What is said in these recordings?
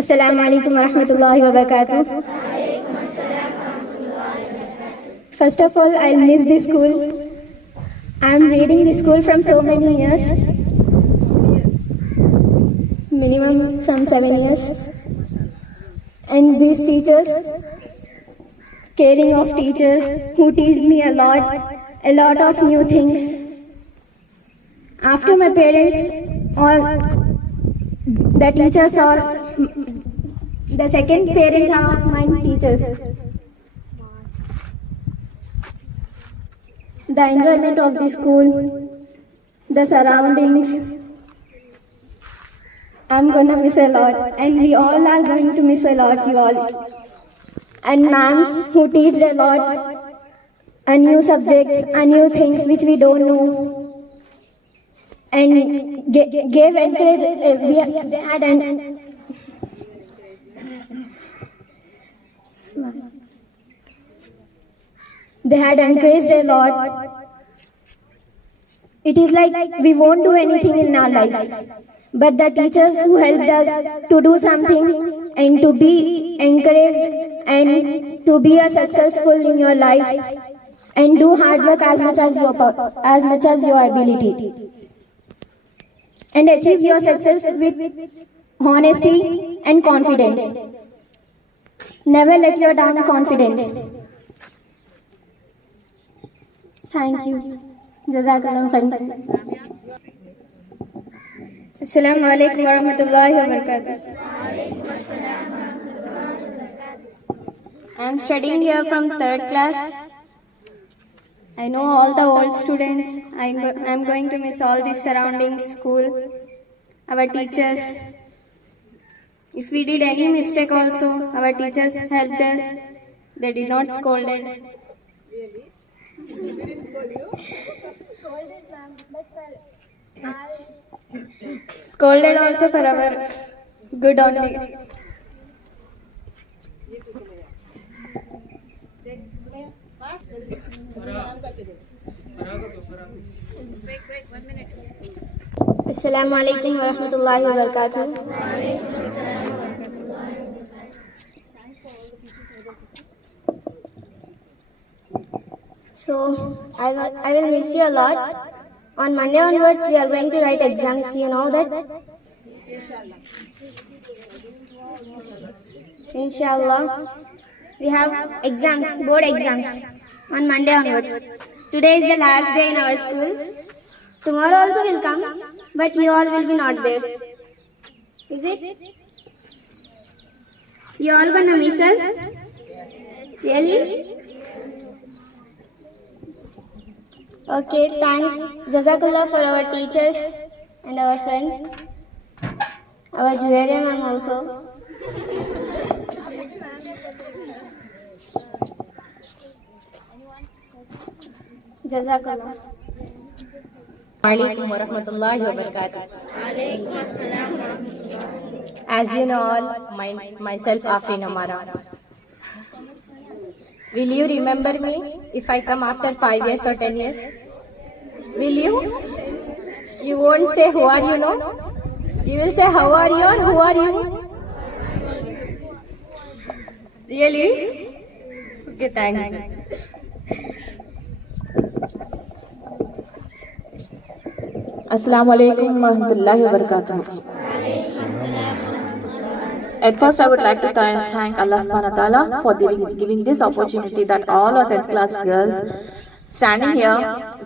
Assalamu alaikum wa rahmatullahi wa barakatuh. First of all, I'll miss this school. I'm reading this school from so many years. Minimum from 7 years. And these teachers, caring of teachers who teach me a lot of new things. After my parents, all the teachers are, the second parents are of my teachers. The enjoyment of the school, the surroundings, I'm gonna miss a lot, and we all are going to miss a lot, you all. And ma'ams who teach a lot, and new subjects, and new things which we don't know. And gave encourage. They had encouraged a lot. It is like we won't do anything in our life, but the teachers who helped us to do something and to be encouraged and to be a successful in your life and do hard work as much as your ability. And achieve your success with honesty and confidence. Never let your down confidence. Thank you. Jazakallah khairan. Assalamu alaikum wa rahmatullahi wa barakatuh. I am studying here from 3rd class. I know all the old students. I am going to miss all the surroundings, school, our teachers. If we did any mistake also, our teachers helped us. They did not scold us. Scolded also for our good only. Assalamu alaikum wa rahmatullahi wa barakatuh. So, I will miss you a lot. On Monday onwards, we are going to write exams. You know that? Inshallah. We have exams, board exams, on Monday onwards. Today is the last day in our school. Tomorrow also will come, but you all will be not there. Is it? You all gonna miss us? Really? Okay, thanks. Jazakallah for our teachers and our friends. Our Juwaria ma'am also. Jazakallah. Alaikum wa rahmatullahi wa barakatuh. As you know all, myself Afrin Amara. Will you remember me if I come after 5 years or 10 years? Will you? You won't say who are you, no? You will say how are you or who are you? Really? Okay, thanks. Assalamu alaikum wa rahmatullahi wa barakatuh. At first, I would like to thank Allah subhanahu wa ta'ala for giving this opportunity that all our 10th class girls standing here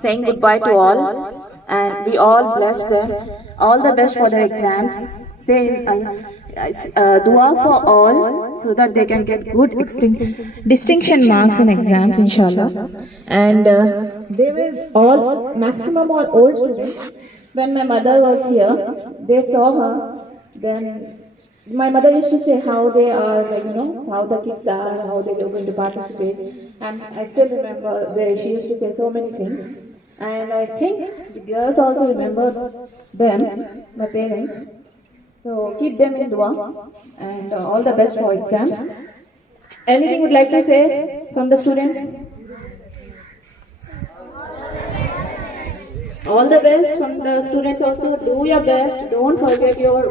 saying goodbye to all, and we all bless them. All the best for their exams. Say dua for all so that they can get good distinction marks in exams, inshallah. And they were all maximum or old students. When my mother was here, they saw her. Then my mother used to say how they are, like, how the kids are, how they are going to participate. And I still remember she used to say so many things. And I think the girls also remember them, my parents. So keep them in dua, and all the best for exams. Anything would like to say from the students? all the best from the students also. Do your best. Don't forget your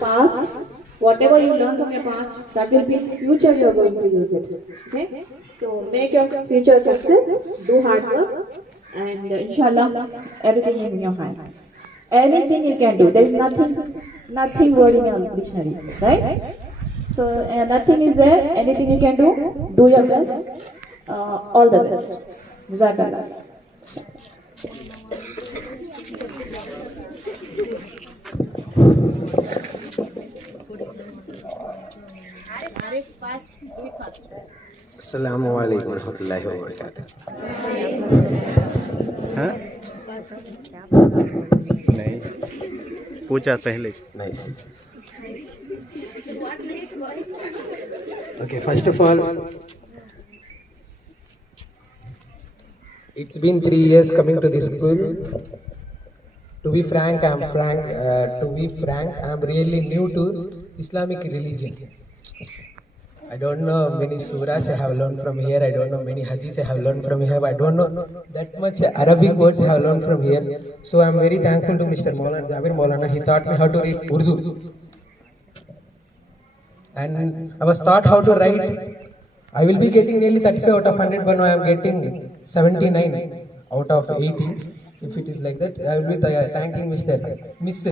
past. Whatever you learn from your past, that will be in future you are going to use it. Okay? So make your future success. Do hard work, and inshallah, everything is in your hands. Anything you can do. There is nothing word in your dictionary, right? So nothing is there. Anything you can do. Do your best. All the best. Jazakallah. अस्सलामु अलैकुम रहमतुल्लाहि व बरकातुहू। हाँ? नहीं पूछा पहले नहीं। Okay, first of all, it's been 3 years coming to this school. To be frank, I'm really new to Islamic religion. I don't know many surahs I have learned from here. I don't know many hadiths I have learned from here. I don't know that much Arabic words I have learned from here. So I'm very thankful to Mr. Maulana Jabir Maulana. He taught me how to read Urdu. And I was taught how to write. I will be getting nearly 35 out of 100, but now I am getting 79 out of 80. If it is like that, I will be thanking Miss